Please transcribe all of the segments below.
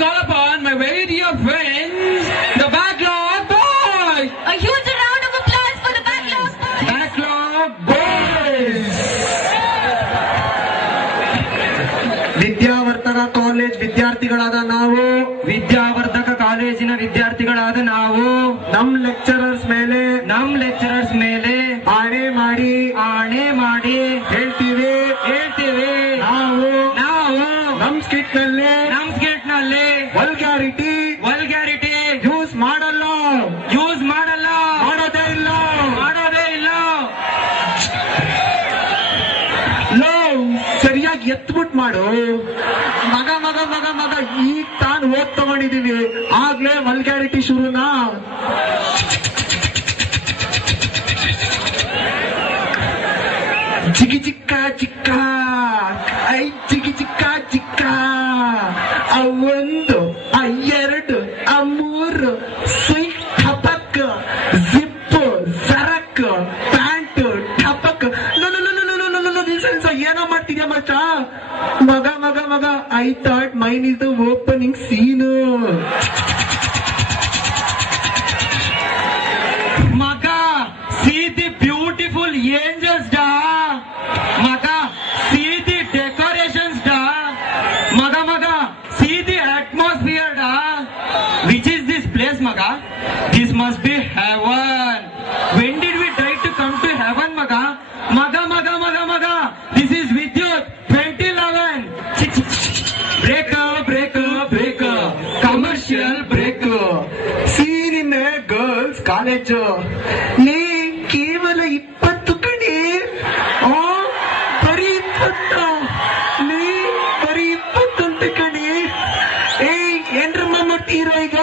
call upon my very dear friends, the Backlog Boys. A huge round of applause for the Backlog Boys. Backlog Boys. Vidyavardhaka college ವಿದ್ಯಾರ್ಥಿಗಳಾದ ನಾವು, ವಿದ್ಯಾವರ್ಧಕ ಕಾಲೇಜಿನ ವಿದ್ಯಾರ್ಥಿಗಳಾದ ನಾವು ನಮ್ lecturers ಮೇಲೆ ಆಣೆ ಮಾಡಿ ಹೇಳ್ತೀವಿ ನಾವು ನಮ್ ಸ್ಕಿಟ್ ನಲ್ಲಿ ವಲ್ಗ್ಯಾರಿಟಿ ಯೂಸ್ ಮಾಡಲ್ಲ, ಮಾಡೋದೇ ಇಲ್ಲ. ಸರಿಯಾಗಿ ಎತ್ಬಿಟ್ ಮಾಡು ಮಗ. ಈಗ ತಾನು ಓದ್ ತಗೊಂಡಿದೀವಿ, ಆಗ್ಲೇ ವಲ್ಗ್ಯಾರಿಟಿ ಶುರುನಾ? ಜಿಗಿ ಚಿಕ್ಕ ಐ ಜಿಗಿ ಚಿಕ್ಕ ಆ ಒಂದು, ಆ ಎರಡು, ಆ ಮೂರು, ಸ್ವಿಂಗ್ ಟಪಕ್, ಜಿಪ್, ಸರಕ್, ಪ್ಯಾಂಟ್ ಟಪಕ್. ಏನೋ ಮಾಡ್ತಿದ್ಯಾ ಮಚ್ಚ? ಮಗ I thought mine is the opening scene. ಮಗ, see the beautiful angels da. ಮಗ, see the decorations da. ಮಗ, see the atmosphere da. Which is this place maga? This must be heaven. When did we try to come to heaven maga? Maga, this is Vidyut 2011. Break, commercial break. ಸೀರಿನ girls college ನೀ ಕೇವಲ 20 ಕಣಿ. ಬರೀ 20, ನೀ ಬರೀ 20 ಕಣಿ. ಏನ್ರಮ್ಮ ಮಾಡ್ತೀರ ಈಗ?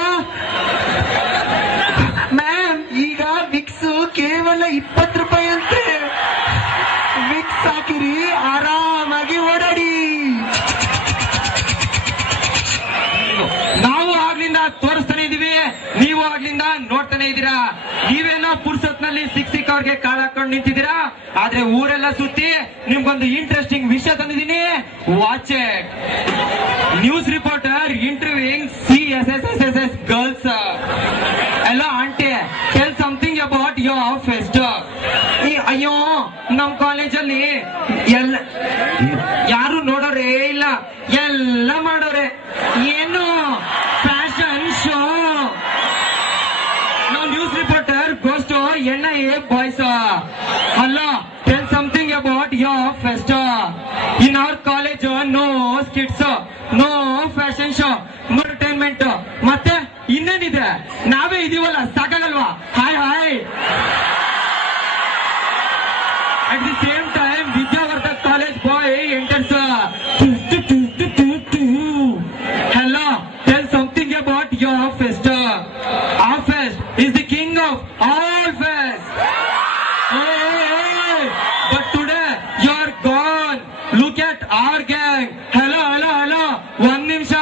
ಮ್ಯಾಮ್, ಈಗ ವಿಕ್ಸ್ ಕೇವಲ 20 ರೂಪಾಯಿ ಅಂತೆ. ವಿಕ್ಸ್ ಹಾಕಿರಿ, ಆರಾಮಾಗಿ ಓಡಾಡಿ. ನಾವು ಆಗ್ಲಿಂದ ತೋರಿಸ್ತಾನೆ ಇದೀವಿ, ನೀವು ಆಗ್ಲಿಂದ ನೋಡ್ತಾನೆ ಇದೀರಾ. ನೀವೇನೋ ಪುರ್ಸತ್ನಲ್ಲಿ ಸಿಕ್ಕವ್ರಿಗೆ ಕಾಳ ಹಾಕೊಂಡು ನಿಂತಿದ್ದೀರಾ, ಆದ್ರೆ ಊರೆಲ್ಲ ಸುತ್ತಿ ನಿಮ್ಗೊಂದು ಇಂಟ್ರೆಸ್ಟಿಂಗ್ ವಿಷಯ ತಂದಿದ್ದೀನಿ. Watch it. News reporter interviewing CSSSS girls. Hello aunty, tell something about your fest. ಅಯ್ಯೋ, ನಮ್ ಕಾಲೇಜಲ್ಲಿ ಯಾರು ನೋಡೋರೇ ಇಲ್ಲ, ಎಲ್ಲ ಮಾಡೋರೆ. ಏನು ಫ್ಯಾಷನ್ ಶೋ. ನಾವು news reporter goes to NIA boys. Hello, tell something about your fest. In our college no skits, no fashion show, no entertainment. ಮತ್ತೆ ಇನ್ನೇನಿದೆ? ನಾವೇ ಇದೀವಲ್ಲ, ಸಾಕಾಗಲ್ವಾ? Hi. At the same time, Vidyavardhak College boy enters. Hello, tell something about your fest. Our fest is the king of all fests. Hey. But today you are gone. Look at our gang. Hello. One ನಿಮಿಷ.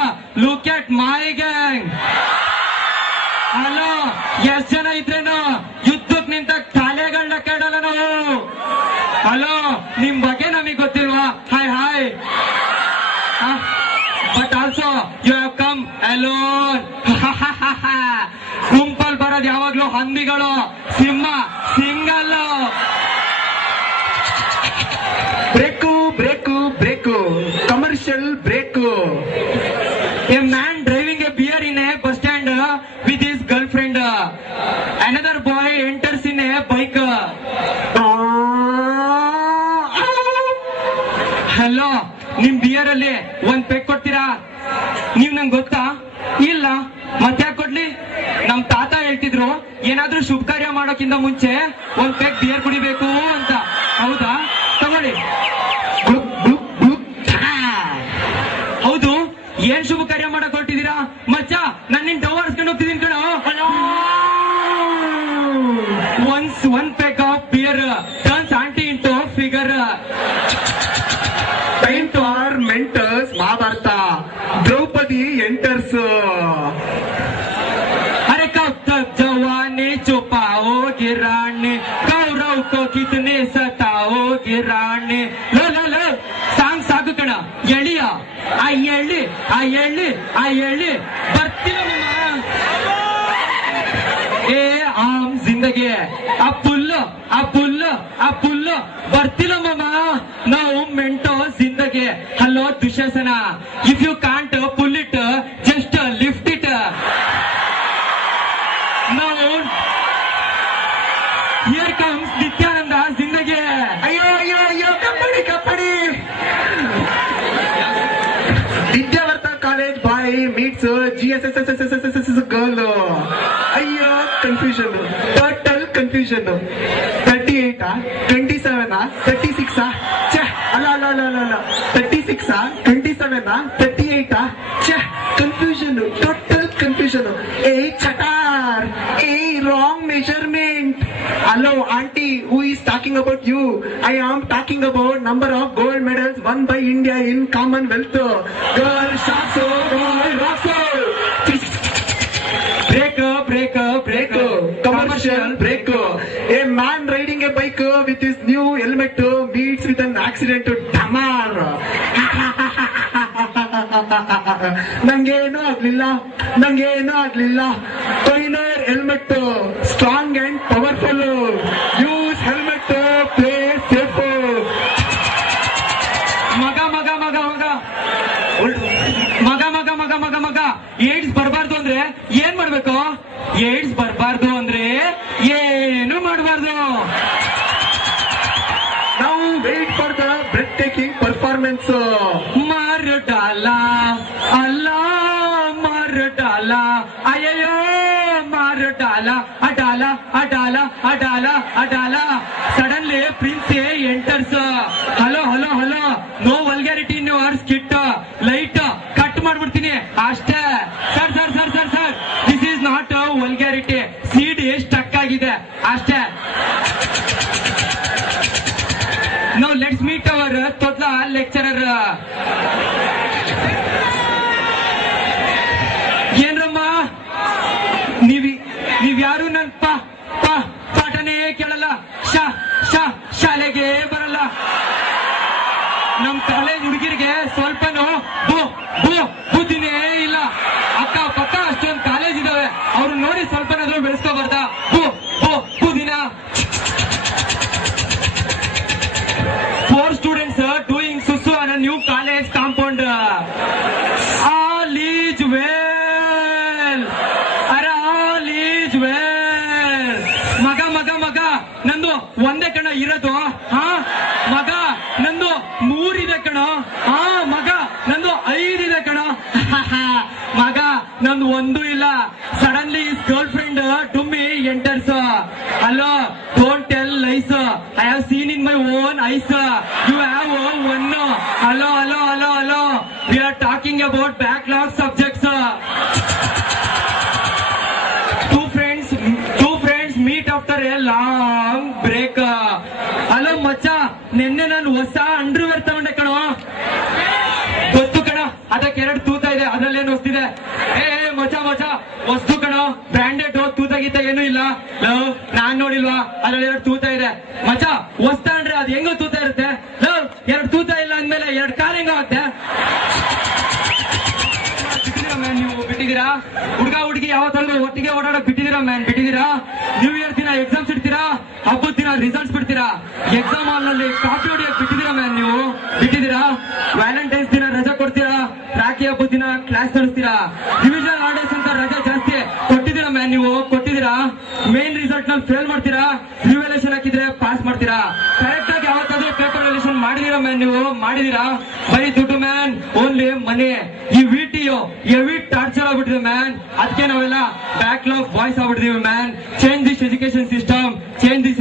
Look at my gang. Hello, ಎಷ್ಟು ಜನ ಇದ್ರೇನು ಯುದ್ಧಕ್ಕೆ ನಿಂತ ಕಾಲೆಗಳನ್ನ ಕೇಳಲ್ಲ ನಾವು. Hello, ನಿಮ್ ಬಗ್ಗೆ ನಮಗ್ ಗೊತ್ತಿಲ್ವಾ? Hi. But also you have come alone. ಗುಂಪಲ್ ಬರೋದು ಯಾವಾಗ್ಲೂ ಹಂದಿಗಳು, single. Break commercial break. A man driving a beer in a bus stand with his girlfriend. Another boy enters in a bike. Hello, ನಿಮ್ beer ಅಲ್ಲಿ ಒಂದ್ peg ಕೊಡ್ತೀರಾ? ನೀವ್ ನಂಗೆ ಗೊತ್ತಾ? ಇಲ್ಲ. ಮತ್ತೆ ಯಾಕೆ ಕೊಡ್ಲಿ? ನಮ್ ತಾತ ಹೇಳ್ತಿದ್ರು, ಏನಾದ್ರೂ ಶುಭ ಕಾರ್ಯ ಮಾಡೋಕ್ಕಿಂತ ಮುಂಚೆ ಒಂದ್ ಪೆಗ್ ಬಿಯರ್ ಕುಡಿಬೇಕು ಅಂತ. ಹೌದಾ? ತಗೊಳ್ಳಿ. ಹೌದು, ಏನ್ ಶುಭ ಕಾರ್ಯ ಮಾಡಕ್ ಹೊರಟಿದ್ದೀರಾ? ಮಚ್ಚ, ನಾನು ನಿನ್ ಡವ್ ಆಡ್ಸ್ಕೊಂಡು ಹೋಗ್ತಿದ್ದೀನಿ ಕಣೋ. Once one peg of beer turns aunty into figure. Time to our mentors. Mahabharata. Draupadi enters. अरे कब तक जवानी छुपाओगे रानी, कौरव को कितने सताओगे रानी. लो सांग सागु कण. ಎಳಿಯ ಆ ಎಳ್ಳಿ ಆ ಹೇಳಿ ಬರ್ತಿಲ್ಲ ಏ ಆಮ್ ಜಿಂದಗಿ ಆ ಪುಲ್ಲು ಬರ್ತಿಲ್ಲ ಮಾಮ ನಾವು ಮೆಂಟೋ ಜಿಂದಗಿ. Hello Dushasana, if you can't pull it just lift it. ನಾವು ಹಿಯರ್ ಕಮ್ಸ್ ನಿತ್ಯಾನಂದ ಜಿಂದಗಿ. ಅಯ್ಯೋ ಅಯ್ಯೋ ಅಯ್ಯೋ ಕಪ್ಪಡಿ Vidyavarta college boy meets GSSSSSSS girl. ಅಯ್ಯೋ ಕನ್ಫ್ಯೂಷನ್, ಟೋಟಲ್ ಕನ್ಫ್ಯೂಷನ್. 38 27 36 ಅಲ್ಲ 36 27 38 ಕನ್ಫ್ಯೂಷನ್, ಟೋಟಲ್ ಕನ್ಫ್ಯೂಷನ್. ಏ ಚಟಾರ್, ಏ wrong measurement. Hello auntie, who is talking about you? I am talking about number of gold medals won by India in Commonwealth. Girl shakso, girl rockso. Break, commercial break. A man riding a bike with his new helmet meets with an accident. Damar. ನಂಗೇನು ಆಗ್ಲಿಲ್ಲ. ಕೊಯ್ನರ್ helmet strong and powerful. Use helmet, play safe. ಮಗ AIDS ಬರಬಾರ್ದು ಅಂದ್ರೆ ಏನ್ ಮಾಡ್ಬೇಕು? AIDS ಬರಬಾರ್ದು ಅಂದ್ರೆ ಏನು ಮಾಡಬಾರ್ದು. ನಾವು wait for the breathtaking performance. ಮಾರ್ ಡಾಲ ಅಯ್ಯೋ ಮಾರ್ ಡಾಲ. Suddenly prince enters. Hello no vulgarity in your skit. Light cut ಮಾಡ್ಬಿಡ್ತೀನಿ ಅಷ್ಟೇ. Sir this is not vulgarity. CD stuck ಆಗಿದೆ ಅಷ್ಟೇ. ನೌ ಲೆಟ್ಸ್ ಮೀಟ್ ಅವರ್ ತೊದ್ಲ ಲೆಕ್ಚರರ್. ಏನ್ರಮ್ಮ ನೀವ್ಯಾರು ನನ್ ಪಾಠನೇ ಕೇಳಲ್ಲ, ಶಾಲೆಗೆ ಬರಲ್ಲ. ನಮ್ ಕಾಲೇಜ್ ಹುಡುಗಿರಿಗೆ ಸ್ವಲ್ಪನೂ ಬುದ್ಧಿನೇ ಇಲ್ಲ. ಅಕ್ಕ ಪಕ್ಕ ಅಷ್ಟೊಂದು ಕಾಲೇಜ್ ಇದಾವೆ, ಅವ್ರು ನೋಡಿ ಸ್ವಲ್ಪನಾದ್ರೂ ಬೆಳೆಸ್ಕೋಬಾರ್ದ ಬುದ್ಧಿನ. 4 students doing susu on a new college compound. All is well. All is well. ಮಗ ನಂದು ಒಂದೇ ಕಣ ಇರೋದು. ಮಗ ನಂದು 3 ಇದೆ ಕಣ. ಮಗ ನಂದು 5 ಇದೆ ಕಣ. ಮಗ ನಂದು 1 ಇಲ್ಲ. ಸಡನ್ಲಿ ಇಸ್ ಗರ್ಲ್ ಫ್ರೆಂಡ್ ಡುಮ್ಮಿ enters. Hello, don't tell lies. I have seen in my own eyes. You have 1. Hello. We are talking about backlog subjects. Two friends meet after a long break. ಹಲೋ ಮಚ್ಚ, ನಿನ್ನೆ ನಾನು ಹೊಸ underwear ತಗೊಂಡೆ ಕಣೋ. ಗೊತ್ತು ಕಣ, ಅದಕ್ಕೆ 2 ತೂತ ಇದೆ, ಅದ್ರಲ್ಲೇನು ಹೊಸ್ತಿದೆ. ಮಚ್ಚ ಹೊಸ್ತು ಕಣೋ, ಬ್ರಾಂಡೆಡ್ ತೂತ ಏನು ಇಲ್ಲ. ನಾನ್ ನೋಡಿಲ್ವಾ, ಅದ್ರಲ್ಲಿ 2 ತೂತ ಇದೆ. ಮಚ್ಚ ಹೊಸ್ತ ಅಂದ್ರೆ ಅದು ಹೆಂಗೋ ತೂತ ಇರುತ್ತೆ. 2 ತೂತ ಇಲ್ಲ ಅಂದ್ಮೇಲೆ 2 ಕಾಲ್ ಹೆಂಗ ಆಗುತ್ತೆ? ನೀವು ಬಿಟ್ಟಿದ್ದೀರಾ? ಹುಡುಗಿ ಯಾವತ್ತಾದ್ರೂ ಒಟ್ಟಿಗೆ ಓಡಾಡಕ್ ಬಿಟ್ಟಿದ್ದೀರಾ? ನ್ಯೂ ಇಯರ್ ದಿನ ಎಕ್ಸಾಮ್ಸ್ ಇಡ್ತೀರಾ, ಹಬ್ಬದ ದಿನ ರಿಸಲ್ಟ್ಸ್ ಬಿಡ್ತೀರಾ. ಎಕ್ಸಾಮ್ ಹಾಲ್ ನಲ್ಲಿ ಕಾಫಿ ಹೊಡಿಯಕ್ ಬಿಟ್ಟಿದ್ದೀರಾ ನೀವು? ಬಿಟ್ಟಿದ್ದೀರಾ? ವ್ಯಾಲೆಂಟೈನ್ಸ್ ದಿನ ರಜಾ ಕೊಡ್ತೀರಾ, ರಾಖಿ ಹಬ್ಬದ ದಿನ ಕ್ಲಾಸ್ ನಡೆಸ್ತೀರಾ. ಡಿವಿಷನ್ ಹಾಲಿಡೇಸ್ ಅಂತ ರಜಾ ಜಾಸ್ತಿ ಕೊಟ್ಟಿದ್ದೀರಾ ನೀವು? ಕೊಟ್ಟಿದ್ದೀರಾ? ಮೇನ್ ರಿಸಲ್ಟ್ ನಲ್ಲಿ ಫೇಲ್ ಮಾಡ್ತೀರಾ, ರಿವ್ಯಾಲ್ಯೂಯೇಷನ್ ಹಾಕಿದ್ರೆ ಪಾಸ್ ಮಾಡ್ತೀರಾ. ಕರೆಕ್ಟ್ ಆಗಿ ಯಾವತ್ತಾದ್ರೂ ಪೇಪರ್ ವ್ಯಾಲ್ಯೂಯೇಷನ್ ಮಾಡಿದೀರಾ ನೀವು? ಮಾಡಿದೀರಾ? ಬರೀ ದುಡ್ಡು ಮ್ಯಾನ್, ಓನ್ಲಿ ಮನಿ. ಈ ವಿಟಿಯು ಹೆವಿ ಟಾರ್ಚರ್ ಆಗ್ಬಿಟ್ಟಿದೆ ಅದಕ್ಕೆ ನಾವೆಲ್ಲ ಬ್ಯಾಕ್ಲಾಗ್ ಬಾಯ್ಸ್ ಆಗ್ಬಿಟ್ಟಿದೀವಿ man. Change this education system, change this